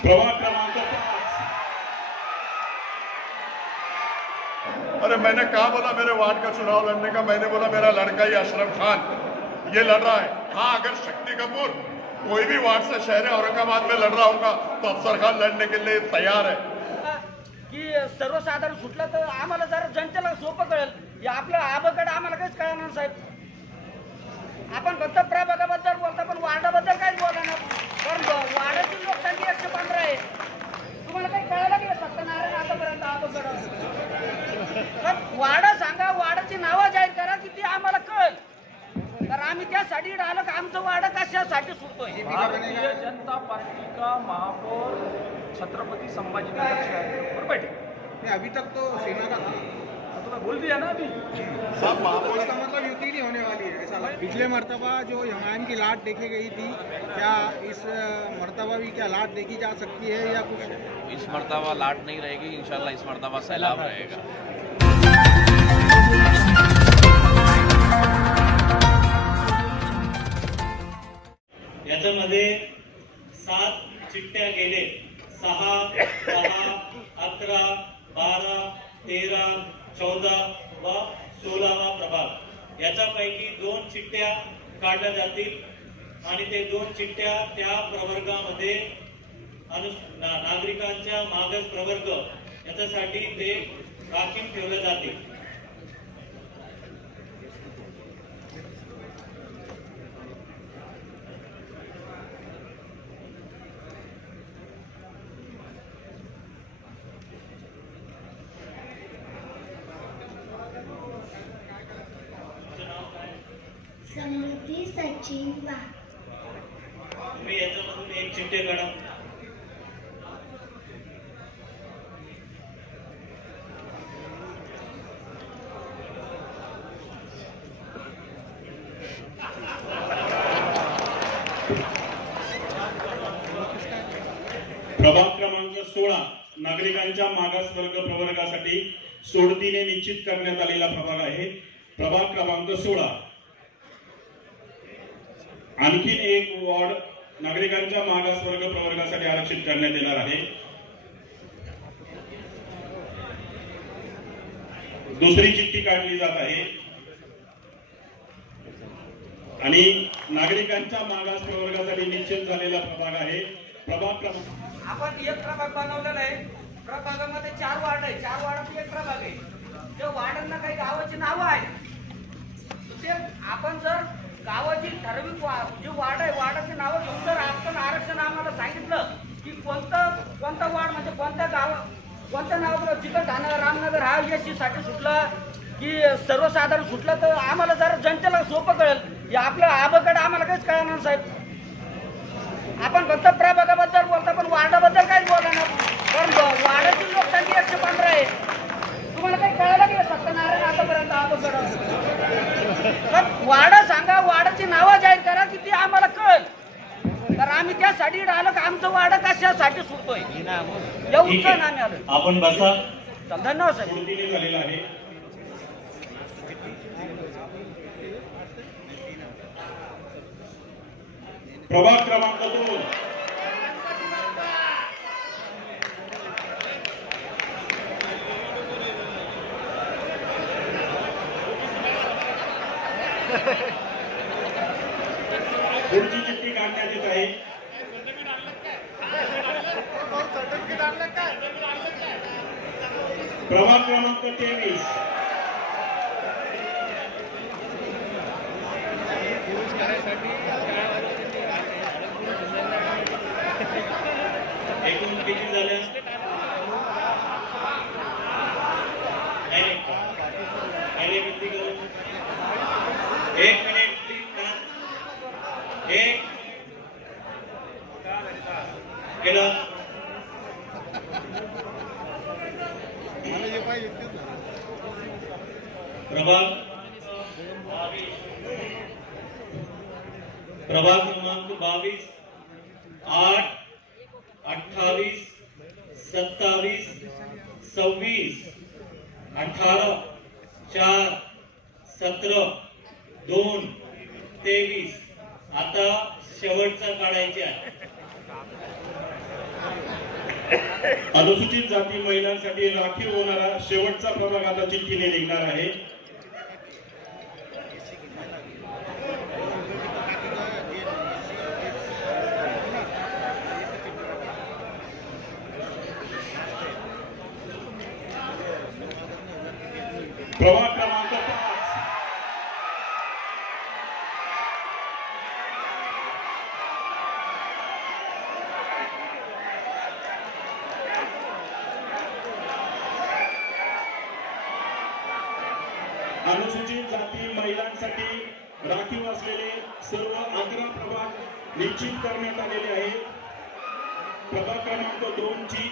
प्रभाग क्रमांक 5। अरे मैंने कहा बोला मेरे वार्ड का चुनाव लड़ने का, मैंने बोला मेरा लड़का ही अशरफ खान ये लड़ रहा है। हाँ, अगर शक्ति कपूर कोई भी वार्ड से शहर औरंगाबाद में लड़ रहा होगा तो अफसर खान लड़ने के लिए तैयार है। की सर्वसाधारण सुटलं तर आम्हाला जरा जनतेला सोपं कळेल, या आपल्या आबाकडे आम्हाला काहीच कळणार साहेब। आपण फक्त प्रभागाबद्दल बोलता पण वार्डाबद्दल काहीच बोलणार नाही, कारण वार्डाची लोकसंख्या 115 आहे। तुम्हाला काही कळलं की सत्यनारायण आतापर्यंत आबाकडे वार्ड सांगा, वार्डाची नावं जाहीर करा की ती आम्हाला कळेल, तर आम्ही त्यासाठी आलो की आमचं वार्ड कशासाठी सुटतोय। भारतीय जनता पार्टी का महापौर छत्रपति संभाजीनगर शहर पर बैठे। अभी तक तो सेना का था, तो मैं बोल दिया ना अभी। सब महापौर का मतलब युति नहीं होने वाली है ऐसा लगता है। पिछले मर्तबा जो हिमायन की लाट देखी गई थी, क्या इस मर्तबा भी क्या लाट देखी जा सकती है या कुछ? इस मर्तबा लाट नहीं रहेगी, इंशाल्लाह इस मर्तबा सैलाब रहेगा। याच्यामध्ये 7 चिठ्ठ्या गेले, 6, 10, 11, 12, 13, 14 व 16वा प्रभाग। याच्यापैकी 2 चिठ्ठ्या काढल्या जातील आणि ते 2 चिठ्ठ्या त्या प्रवर्गामध्ये नागरिकांच्या मागास प्रवर्ग याच्यासाठी ते राखीव ठेवले जातील। समृद्धी सचिन वाघ। तुम्ही याच्यामधून एक चिठ्ठी काढा। प्रभाग क्रमांक 16 नागरिकांच्या मागासवर्ग प्रवर्गासाठी सोडतीने निश्चित करण्यात आलेला प्रभाग आहे। प्रभाग क्रमांक 16 आणखीन एक वॉर्ड नागरिकांच्या मागासवर्ग प्रवर्गासाठी आरक्षित करण्यात येणार आहे। दुसरी चिठ्ठी काढली जात आहे आणि नागरिकांच्या मागास प्रवर्गासाठी निश्चित झालेला प्रभाग आहे। प्रभाग क्रमांक आपण एक प्रभाग बनवलेला आहे, प्रभागामध्ये 4 वार्ड आहे, 4 वार्डात एक प्रभाग आहे। त्या वार्डांना काही गावाची नावं आहेत, ते आपण जर गावाची ठराविक जी वार्ड आहे वार्डाची नावं घेऊन जर आपण आरक्षण आम्हाला सांगितलं की कोणता वार्ड म्हणजे कोणत्या गाव कोणत्या नाव चिकलठाणा रामनगर हा एससी साठी सुटला की सर्वसाधारण सुटला तर आम्हाला जरा जनतेला सोपं कळेल, या आपल्या आबाकडे आम्हाला काहीच कळणार साहेब। आपण फक्त प्रभागाबद्दल बोलता पण वार्डाबद्दल काहीच बोलणार नाही, कारण वार्डाची लोकसंख्या 115 आहे। तुम्हाला काही कळलं की सत्यनारायण आतापर्यंत आबाकडे वार्ड सांगा, वार्डाची नावं जाहीर करा की ती आम्हाला कळेल, तर आम्ही त्यासाठी आलो की आमचं वार्ड कशासाठी सुटतोय। एवढंच आम्ही आलो। आपण बसा। धन्यवाद साहेब। सोडतीने झालेला आहे। प्रभाग क्रमांक 2 पुढची चिठ्ठी काढण्यात येत आहे। प्रभाग क्रमांक 23 एकूण किती झाल्या? एक मिनिट एक केलं। प्रभाग क्रमांक 22 8 28 27 26 18 4 17 2 23 आता शेवटचा काढायचे आहे। अनुसूचित जाती महिलांसाठी राखीव होणारा शेवटचा प्रभाग आता चिठ्ठीने निघणार आहे. प्रभाग क्रमांक 5 अनुसूचित जाती महिलांसाठी राखीव असलेले सर्व 11 प्रभाग निश्चित करण्यात आलेले आहेत. प्रभाग क्रमांक 2 ची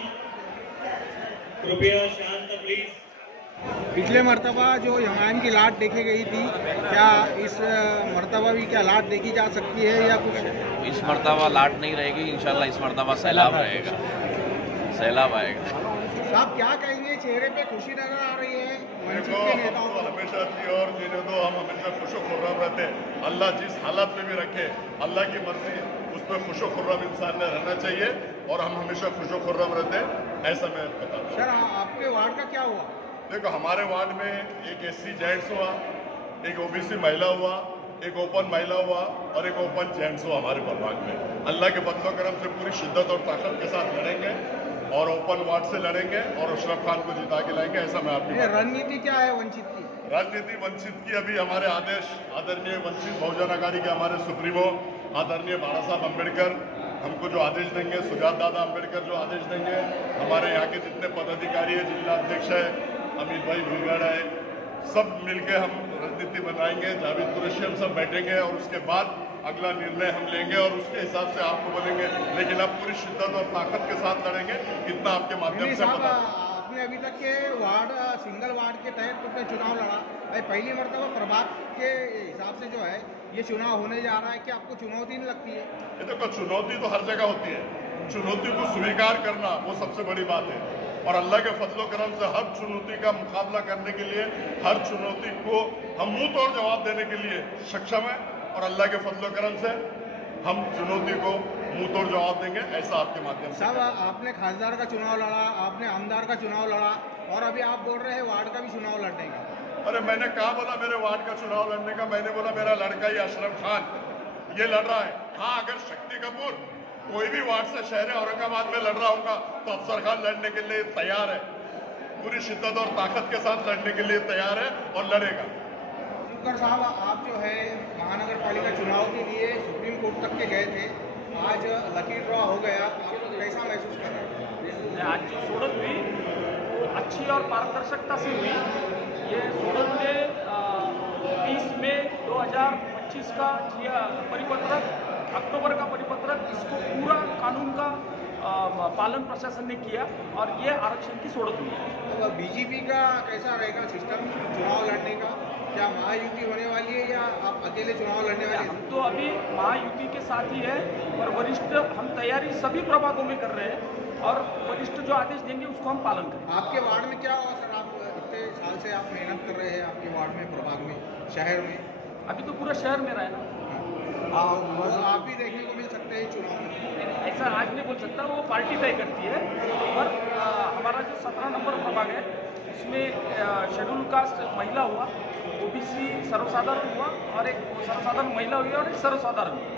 कृपया शांत प्लीज. पिछले मर्तबा जो यमाम की लाट देखी गई थी, क्या इस मर्तबा भी क्या लाट देखी जा सकती है या कुछ? इस मरतबा लाट नहीं रहेगी, इंशाल्लाह इस मरतबा सैलाब रहेगा, सैलाब आएगा. साहब क्या कहेंगे, चेहरे पे खुशी नजर आ रही है वंचित देखो के हम नेताओं तो को? हमेशा थी और जीने दो, हम हमेशा खुशो खुर्रम रहते हैं. अल्लाह जिस हालत में भी रखे, अल्लाह की मर्जी, उसमें खुशो खुर्रम इंसान ने रहना चाहिए और हम हमेशा खुशो खुर्रम रहते हैं, ऐसा मैं बताता हूँ. सर आपके वार्ड का क्या हुआ? देखो हमारे वार्ड में एक SC जेंट्स हुआ, एक OBC महिला हुआ, एक ओपन महिला हुआ और एक ओपन जेंट्स हुआ हमारे प्रभाग में. अल्लाह के फजल करम से पूरी शिद्दत और ताकत के साथ लड़ेंगे और ओपन वार्ड से लड़ेंगे और अशरफ खान को जिता के लाएंगे, ऐसा मैं आपको. ये रणनीति क्या है वंचित की? राजनीति वंचित की अभी हमारे आदेश आदरणीय वंचित बहुजन अघाड़ी के हमारे सुप्रीमो आदरणीय बाबा साहब अम्बेडकर हमको जो आदेश देंगे, सुजात दादा अम्बेडकर जो आदेश देंगे, हमारे यहाँ के जितने पदाधिकारी है, जिला अध्यक्ष है, अमित भाई भूलगढ़ है, सब मिलके हम रणनीति बनाएंगे. जावेद कुरैशी हम सब बैठेंगे और उसके बाद अगला निर्णय हम लेंगे और उसके हिसाब से आपको बोलेंगे. लेकिन अब पूरी शिद्दत और ताकत के साथ लड़ेंगे, कितना आपके माध्यम से साहब पता. आपने अभी तक के वार्ड सिंगल वार्ड के तहत तुमने चुनाव लड़ा, भाई पहली मर्तबा प्रभाग के हिसाब से जो है ये चुनाव होने जा रहा है, कि आपको चुनौती नहीं लगती है? ये देखो चुनौती तो हर जगह होती है, चुनौती को स्वीकार करना वो सबसे बड़ी बात है. और अल्लाह के फजलो करम से हर चुनौती का मुकाबला करने के लिए, हर चुनौती को हम मुंह तोड़ जवाब देने के लिए सक्षम है और अल्लाह के फजलो करम से हम चुनौती को मुंह तोड़ जवाब देंगे, ऐसा आपके माध्यम से. साहब आपने खासदार का चुनाव लड़ा, आपने आमदार का चुनाव लड़ा और अभी आप बोल रहे हैं वार्ड का भी चुनाव लड़ने का. अरे मैंने कहा बोला मेरे वार्ड का चुनाव लड़ने का, मैंने बोला मेरा लड़का ही अशरफ खान ये लड़ रहा है. हाँ अगर शक्ति कपूर कोई भी वार्ड से शहर औरंगाबाद में लड़ रहा होगा तो अफसर खान लड़ने के लिए तैयार है, पूरी शिद्दत और ताकत के साथ लड़ने के लिए तैयार है और लड़ेगा. शुक्र साहब आप जो है महानगर पालिका चुनाव के लिए सुप्रीम कोर्ट तक के गए थे, आज लकी ड्रॉ हो गया, आप कैसा महसूस कर रहे हैं? आज जो सोडत हुई वो अच्छी और पारदर्शकता से हुई. ये सोडत में 20 मई 2025 का परिपत्रक, अक्टूबर का परिपत्रक, इसको पूरा कानून का पालन प्रशासन ने किया और ये आरक्षण की सोडत हुई है. तो बीजेपी का कैसा रहेगा सिस्टम चुनाव लड़ने का? क्या महायुति होने वाली है या आप अकेले चुनाव लड़ने वाले हम हैं? तो अभी महायुति के साथ ही है और वरिष्ठ हम तैयारी सभी प्रभागों में कर रहे हैं और वरिष्ठ जो आदेश देंगे उसको हम पालन करेंगे. आपके वार्ड में क्या हुआ सर? आप इतने साल से आप मेहनत कर रहे हैं आपके वार्ड में, प्रभाग में, शहर में. अभी तो पूरा शहर में रहा है ना, आप भी देखने को मिल सकते हैं चुनाव में. ऐसा आज नहीं बोल सकता, वो पार्टी तय करती है. पर हमारा जो 17 नंबर प्रभाग है उसमें शेड्यूल कास्ट महिला हुआ, OBC सर्वसाधारण हुआ और एक सर्वसाधारण महिला हुई और एक सर्वसाधारण हुआ.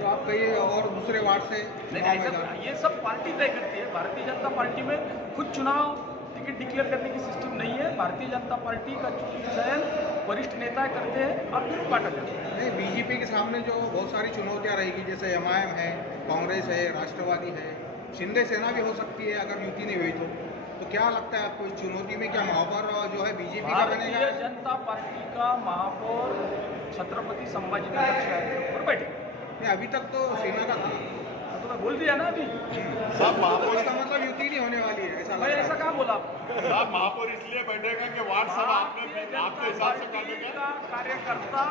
तो आप कहीं और दूसरे वार्ड से नहीं ऐसा ये सब पार्टी तय करती है. भारतीय जनता पार्टी में खुद चुनाव टिकट डिक्लेयर करने की सिस्टम नहीं है. भारतीय जनता पार्टी का चयन वरिष्ठ नेता करते हैं और फिर बांटा जाता है. नहीं, बीजेपी के सामने जो बहुत सारी चुनौतियां रहेगी, जैसे MIM है, कांग्रेस है, राष्ट्रवादी है, शिंदे सेना भी हो सकती है अगर युति नहीं हुई तो क्या लगता है आपको इस चुनौती में? क्या महापौर जो है बीजेपी का बनेगा? भारतीय जनता पार्टी का महापौर छत्रपति संभाजीनगर शहर पर बैठे. नहीं, अभी तक तो सेना का था. तो मैं बोल दिया ना अभी. साहब महापौर इसका मतलब युति नहीं होने वाली है, ऐसा मैं लग ऐसा रहा कहाँ बोला? साहब महापौर इसलिए बैठेगा कि वार्ड सब आपके हिसाब से काटेगा. का कार्यकर्ता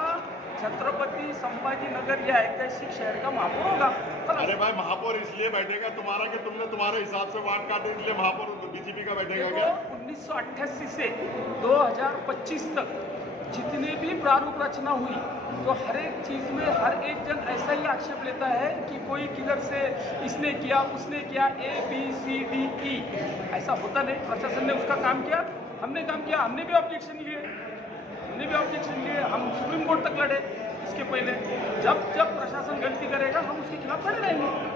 छत्रपति संभाजीनगर या ऐतिहासिक शहर का महापौर होगा. अरे भाई महापौर इसलिए बैठेगा तुम्हारा कि तुमने तुम्हारे हिसाब से वार्ड काटे, इसलिए महापौर बीजेपी का बैठेगा क्या? 1988 से 2025 तक जितने भी प्रारूप रचना हुई तो हर एक चीज़ में हर एक जन ऐसा ही आक्षेप लेता है कि कोई किधर से इसने किया उसने किया, ABCDE ऐसा होता नहीं। प्रशासन ने उसका काम किया, हमने काम किया, हमने भी ऑब्जेक्शन लिए, हम सुप्रीम कोर्ट तक लड़े। इसके पहले जब प्रशासन गलती करेगा हम उसके खिलाफ खड़े रहेंगे।